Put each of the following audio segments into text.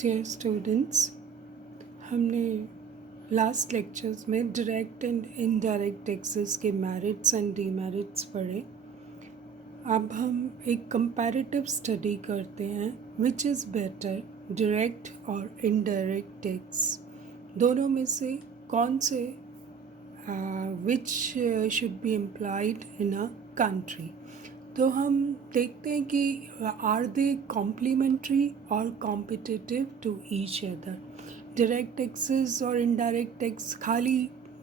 Dear students, हमने last lectures में direct and indirect taxes के मेरिट्स एंड डीमेरिट्स पढ़े। अब हम एक कंपैरेटिव स्टडी करते हैं, विच इज़ बेटर, डायरेक्ट और इनडायरेक्ट टैक्स दोनों में से कौन से which should be employed in a country. तो हम देखते हैं कि आर दे कॉम्प्लीमेंट्री और competitive to each other. Direct taxes और इनडायरेक्ट टैक्स खाली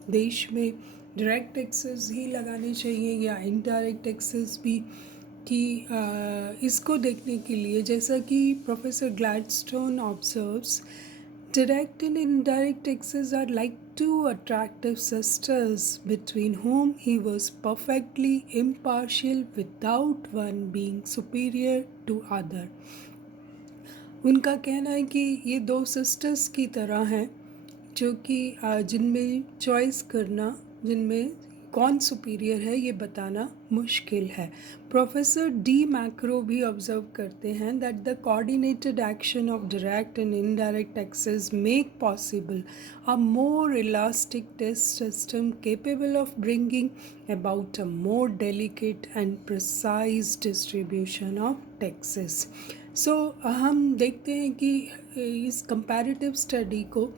देश में डायरेक्ट टैक्सेस ही लगाने चाहिए या इनडायरेक्ट टैक्सेस भी, कि इसको देखने के लिए जैसा कि professor Gladstone observes, direct and indirect taxes are like two attractive sisters between whom he was perfectly impartial without one being superior to other. उनका कहना है कि ये दो सिस्टर्स की तरह हैं जो कि जिनमें चॉइस करना, जिनमें कौन सुपीरियर है ये बताना मुश्किल है। प्रोफेसर डी मैक्रो भी ऑब्जर्व करते हैं that the coordinated action of direct and indirect taxes make possible a more elastic test system capable of bringing about a more delicate and precise distribution of taxes. So हम देखते हैं कि इस comparative study को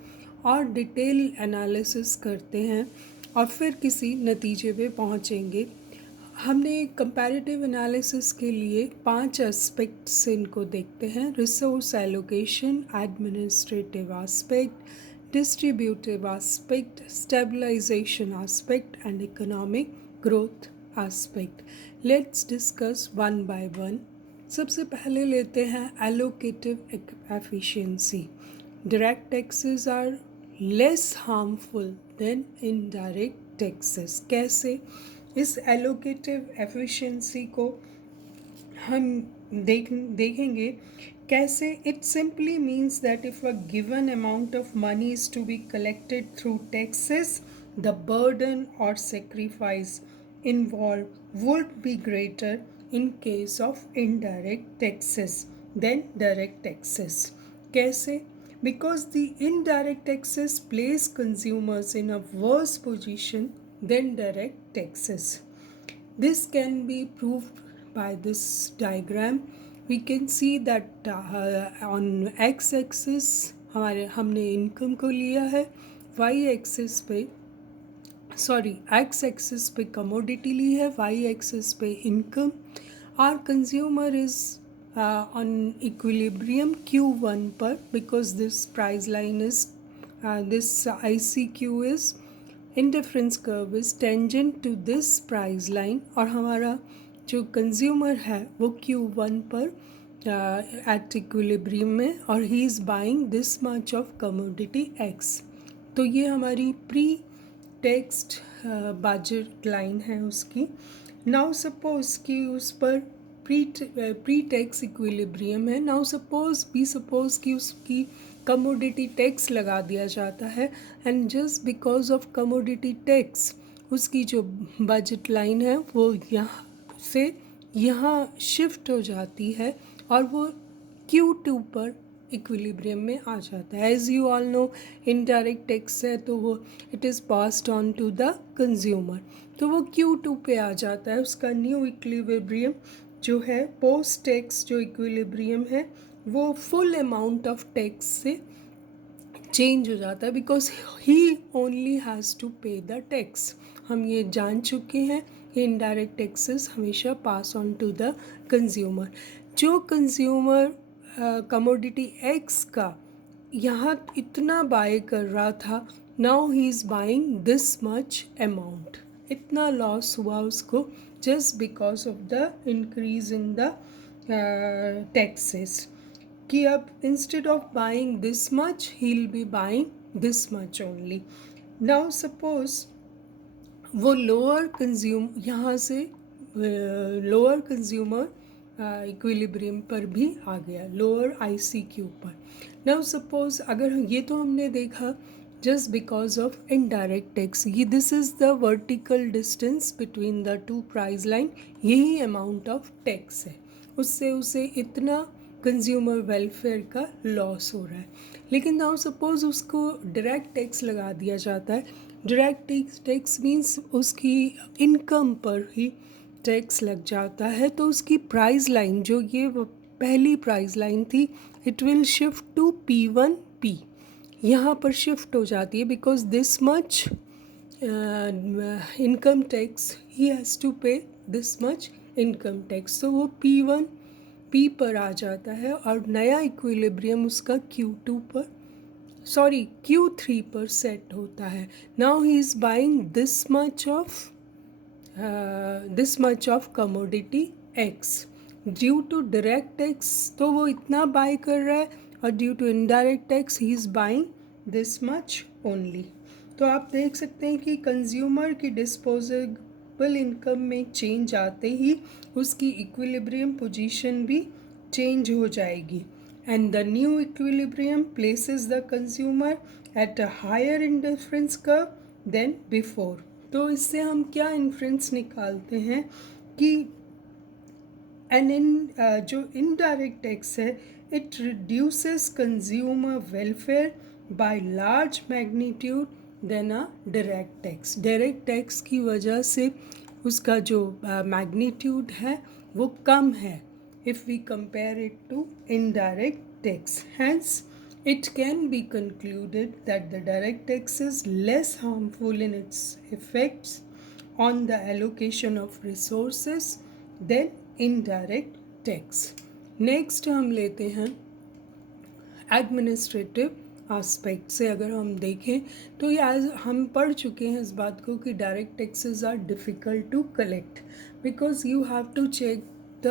और detail analysis करते हैं और फिर किसी नतीजे पे पहुंचेंगे। हमने कंपैरेटिव एनालिसिस के लिए 5 एस्पेक्ट्स इनको देखते हैं: resource allocation, administrative aspect, distributive aspect, stabilization aspect and economic growth aspect. Let's discuss one by one. सबसे पहले लेते हैं allocative efficiency. Direct taxes are less harmful than indirect taxes. कैसे? इस एलोकेटिव एफिशिएंसी को हम देखेंगे कैसे। It simply means that if a given amount of money is to be collected through taxes, the burden और sacrifice involve would be greater in case of indirect taxes than direct taxes. कैसे? Because the indirect taxes place consumers in a worse position than direct taxes. This can be proved by this diagram. We can see that on x-axis हमने income को लिया है, y-axis पे x axis पे commodity ली है, y axis पे income. Our consumer is on equilibrium Q1 पर, because this price line is this ICQ is indifference curve is tangent to this price line, और हमारा जो कंज्यूमर है वो Q1 पर एट इक्विलिब्रियम में, और ही is buying this much of commodity x. तो ये हमारी प्री टेक्स्ट बजट लाइन है उसकी। नाउ सपोज कि उस पर प्री टैक्स इक्विलिब्रियम है। नाउ सपोज कि उसकी कमोडिटी टैक्स लगा दिया जाता है, and just because of commodity tax उसकी जो बजट लाइन है वो यहाँ से यहाँ शिफ्ट हो जाती है और वो Q2 पर इक्विलिब्रियम में आ जाता है। As you all know, indirect tax है तो वो it is passed on to the consumer, तो वो Q2 पे आ जाता है। उसका न्यू इक्विलिब्रियम जो है, पोस्ट टैक्स जो इक्विलिब्रियम है वो फुल अमाउंट ऑफ टैक्स से चेंज हो जाता है, because he only has to pay the tax. हम ये जान चुके हैं कि इनडायरेक्ट टैक्सेस हमेशा pass on to the consumer. जो कंज्यूमर कमोडिटी एक्स का यहाँ इतना बाय कर रहा था, now he is buying this much amount, इतना लॉस हुआ उसको just because of the increase in the taxes, कि अब instead of buying this much ही will be buying this much only. Now suppose वो लोअर कंज्यूम यहाँ से lower consumer equilibrium पर भी आ गया, लोअर ICQ पर। नाउ सपोज अगर ये तो हमने देखा just because of indirect tax, ये this is the vertical distance between the two price line, यही अमाउंट ऑफ टैक्स है, उससे उसे इतना कंज्यूमर वेलफेयर का लॉस हो रहा है। लेकिन नाउ सपोज उसको डायरेक्ट टैक्स लगा दिया जाता है। डायरेक्ट टैक्स मीन्स उसकी इनकम पर ही टैक्स लग जाता है, तो उसकी प्राइस लाइन जो ये पहली प्राइस लाइन थी, it will shift to P1P। यहाँ पर शिफ्ट हो जाती है because this much income tax he has to pay this much income tax, तो वो P1P पर आ जाता है और नया इक्विलिब्रियम उसका Q3 पर सेट होता है। Now he is buying this much of commodity X due to direct tax, तो वो इतना बाय कर रहा है, और due to indirect tax he is buying this much only. तो आप देख सकते हैं कि कंज्यूमर की डिस्पोजेबल इनकम में चेंज आते ही उसकी इक्विलिब्रियम पोजीशन भी चेंज हो जाएगी, and the new equilibrium places the consumer at a higher indifference curve than before. तो इससे हम क्या इन्फ्रेंस निकालते हैं कि जो इनडायरेक्ट टैक्स है, it reduces consumer welfare by large magnitude than a direct tax. Direct tax की वजह से उसका जो मैग्नीट्यूड है वो कम है if we compare it to indirect tax. Hence, it can be concluded that the direct tax is less harmful in its effects on the allocation of resources than indirect tax. Next हम लेते हैं administrative aspect से। अगर हम देखें तो ये आज हम पढ़ चुके हैं इस बात को कि direct taxes are difficult to collect because you have to check the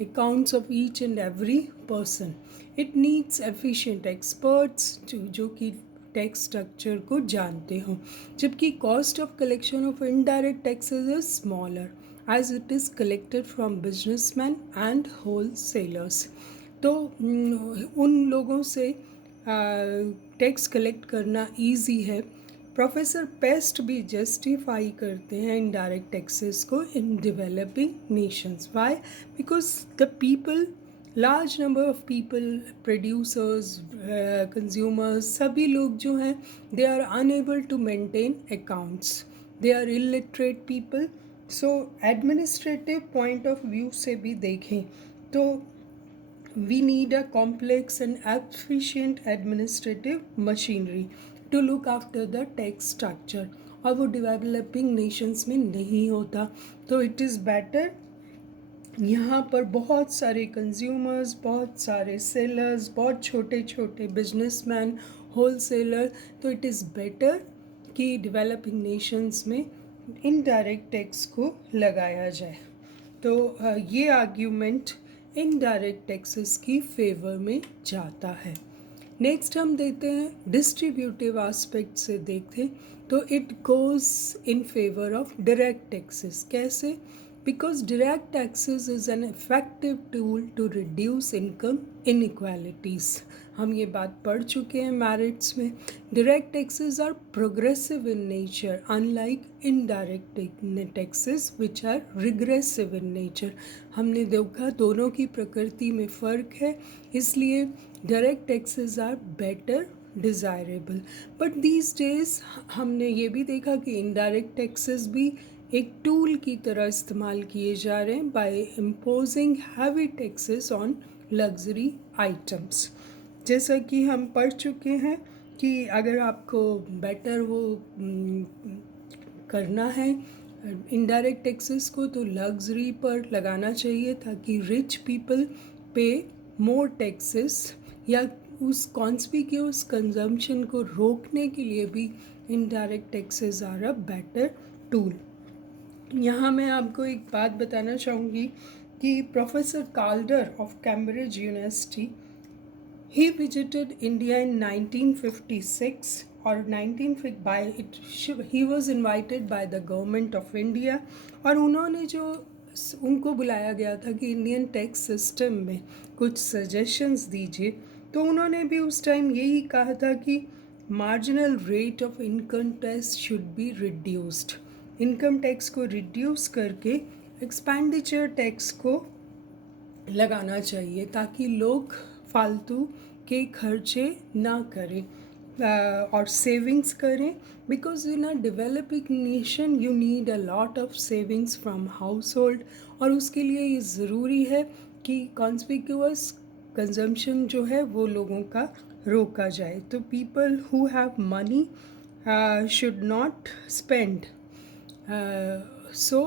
accounts of each and every person. It needs efficient experts जो कि टैक्स स्ट्रक्चर को जानते हों, जबकि cost of collection of indirect taxes is smaller as it is collected from businessman and wholesalers. तो उन लोगों से टैक्स कलेक्ट करना इजी है। प्रोफेसर पेस्ट भी जस्टिफाई करते हैं इनडायरेक्ट टैक्सेस को in developing Nations. Why? Because the people, large number of people, producers, consumers, सभी लोग जो हैं they are unable to maintain accounts, they are illiterate people. So administrative point of view से भी देखें तो we need a complex and efficient administrative machinery to look after the tax structure, और वो डेवलपिंग नेशंस में नहीं होता। तो इट इज़ बेटर, यहाँ पर बहुत सारे कंज्यूमर्स, बहुत सारे सेलर्स, बहुत छोटे छोटे बिजनेसमैन, होलसेलर, तो इट इज़ बेटर कि डेवलपिंग नेशंस में इनडायरेक्ट टैक्स को लगाया जाए। तो ये आर्ग्यूमेंट इनडायरेक्ट टैक्सेस की फेवर में जाता है। नेक्स्ट हम देते हैं डिस्ट्रीब्यूटिव आस्पेक्ट से देखते तो it goes in favour of direct taxes. कैसे? Because direct taxes is an effective tool to reduce income inequalities. हम ये बात पढ़ चुके हैं मैरिट्स में। Direct taxes are progressive in nature unlike indirect taxes which are regressive in nature. हमने देखा दोनों की प्रकृति में फ़र्क है, इसलिए direct taxes are better desirable. But these days हमने ये भी देखा कि इनडायरेक्ट टैक्सेस भी एक टूल की तरह इस्तेमाल किए जा रहे हैं by imposing heavy taxes on luxury items. जैसा कि हम पढ़ चुके हैं कि अगर आपको बेटर वो करना है इनडायरेक्ट टैक्सेस को, तो लग्जरी पर लगाना चाहिए ताकि रिच पीपल पे मोर टैक्सेस, या उस कॉन्स्पिक्यूअस कंजम्पशन को रोकने के लिए भी indirect taxes are a better tool. यहाँ मैं आपको एक बात बताना चाहूँगी कि professor Kaldor of Cambridge university, he visited India in 1956 or he was invited by the government of India, और उन्होंने जो उनको बुलाया गया था कि इंडियन टैक्स सिस्टम में कुछ सजेशंस दीजिए, तो उन्होंने भी उस टाइम यही कहा था कि marginal rate of income tax should be reduced. Income tax को रिड्यूस करके एक्सपेंडिचर टैक्स को लगाना चाहिए ताकि लोग फालतू के खर्चे ना करें और सेविंग्स करें, because in a developing nation you need a lot of savings from house hold. और उसके लिए ये ज़रूरी है कि कॉन्स्पिक्यूअस कंजम्पशन जो है वो लोगों का रोका जाए। तो people who have money should not spend, so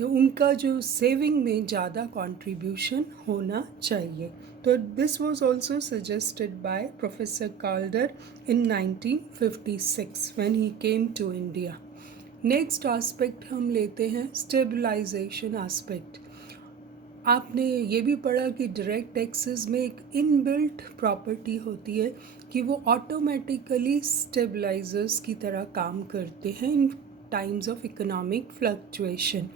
उनका जो सेविंग में ज़्यादा कंट्रीब्यूशन होना चाहिए। तो this was also suggested by professor Kaldor in 1956 when he came to India. Next aspect हम लेते हैं स्टेबलाइजेशन एस्पेक्ट। आपने ये भी पढ़ा कि डायरेक्ट टैक्सेस में एक इनबिल्ट प्रॉपर्टी होती है कि वो ऑटोमेटिकली स्टेबलाइजर्स की तरह काम करते हैं इन टाइम्स ऑफ इकोनॉमिक फ्लक्चुएशन।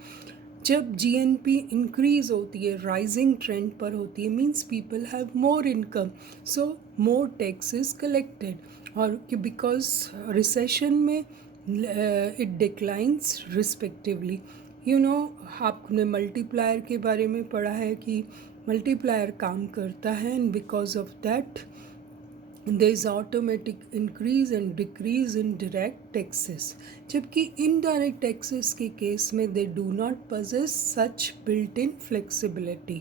जब जीएनपी इंक्रीज होती है, राइजिंग ट्रेंड पर होती है, means people have more income, so more tax is collected. और कि बिकॉज रिसेशन में it declines respectively. You know, आपने मल्टीप्लायर के बारे में पढ़ा है कि मल्टीप्लायर काम करता है and because of that there is automatic increase and decrease in direct taxes, जबकि indirect taxes के केस में they do not possess such built-in flexibility.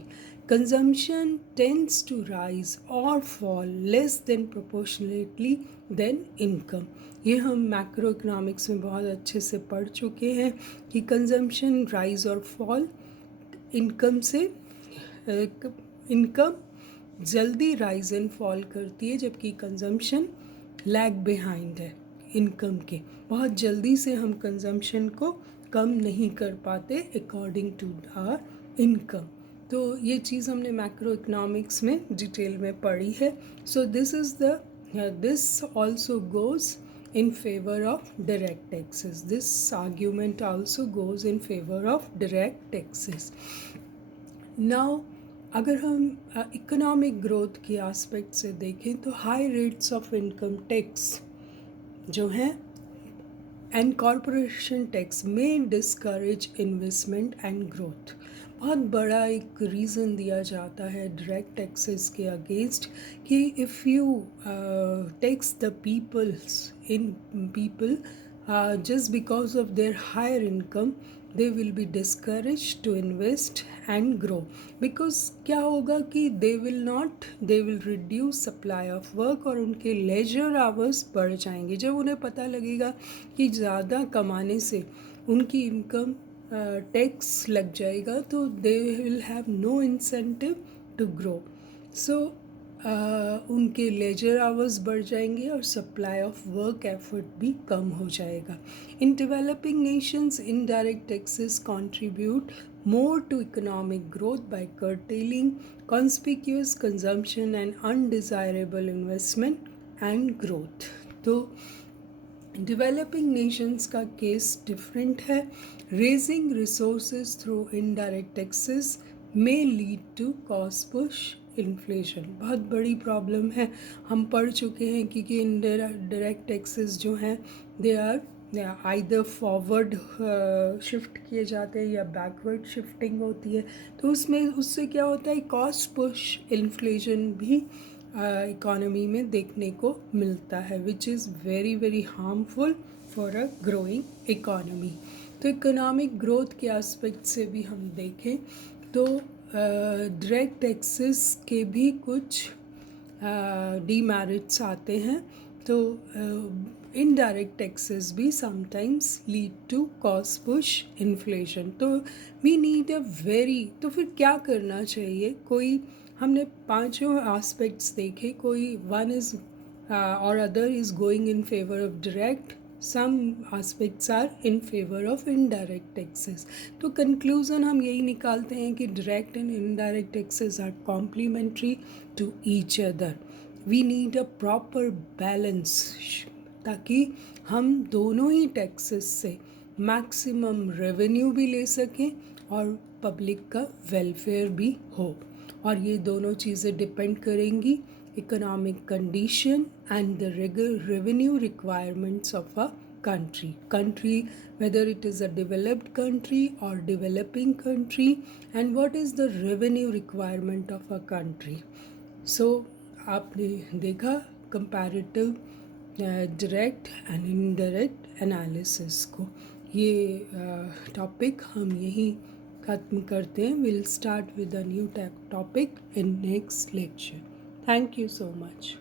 Consumption tends to rise or fall less than proportionately than income. ये हम macro economics में बहुत अच्छे से पढ़ चुके हैं कि कंजम्पशन राइज और फॉल इनकम से, इनकम जल्दी राइज एंड फॉल करती है, जबकि कंजम्पशन लैग बिहाइंड है इनकम के। बहुत जल्दी से हम कंजम्पशन को कम नहीं कर पाते अकॉर्डिंग टू आवर इनकम। तो ये चीज़ हमने मैक्रो इकोनॉमिक्स में डिटेल में पढ़ी है। So this also goes in favor of direct taxes. This argument also goes in favor of direct taxes. Now, अगर हम इकोनॉमिक ग्रोथ के एस्पेक्ट से देखें तो high rates of income tax जो हैं एंड कॉरपोरेशन टैक्स में डिस्करेज इन्वेस्टमेंट एंड ग्रोथ। बहुत बड़ा एक रीज़न दिया जाता है डायरेक्ट टैक्सेस के अगेंस्ट कि if you tax the people just because of their higher income, they will be discouraged to invest and grow, because क्या होगा कि they will reduce supply of work और उनके leisure hours बढ़ जाएंगे। जब उन्हें पता लगेगा कि ज़्यादा कमाने से उनकी इनकम टैक्स लग जाएगा तो they will have no incentive to grow. So उनके लेजर आवर्स बढ़ जाएंगे और सप्लाई ऑफ वर्क एफर्ट भी कम हो जाएगा। In developing Nations indirect taxes contribute more to economic growth by curtailing conspicuous consumption and undesirable investment and growth. तो developing Nations का case different है। Raising resources through indirect taxes may lead to cost push inflation. बहुत बड़ी problem है, हम पढ़ चुके हैं कि डायरेक्ट टैक्सेस जो हैं they are either forward shift किए जाते हैं या बैकवर्ड शिफ्टिंग होती है। तो उससे क्या होता है, कॉस्ट पुश इन्फ्लेशन भी इकोनॉमी में देखने को मिलता है, which is very very harmful for a growing economy. तो इकोनॉमिक ग्रोथ के एस्पेक्ट से भी हम देखें तो डायरेक्ट टैक्सेस के भी कुछ डीमेरिट्स आते हैं। तो इनडायरेक्ट टैक्सेस भी sometimes lead to cost push inflation. तो वी नीड तो फिर क्या करना चाहिए? कोई हमने पांचों एस्पेक्ट्स देखे, कोई वन इज़ और other is going in favour of direct, some aspects are in favor of indirect taxes. तो conclusion हम यही निकालते हैं कि direct and indirect taxes are complementary to each other. We need a proper balance ताकि हम दोनों ही टैक्सेस से मैक्सिमम रेवेन्यू भी ले सकें और पब्लिक का वेलफेयर भी हो। और ये दोनों चीज़ें डिपेंड करेंगी economic condition and the revenue requirements of a country, whether it is a developed country or developing country, and what is the revenue requirement of a country. So आपने देखा comparative direct and indirect analysis को. ये topic हम यहीं ख़त्म करते हैं. Will start with a new topic in next lecture. Thank you so much.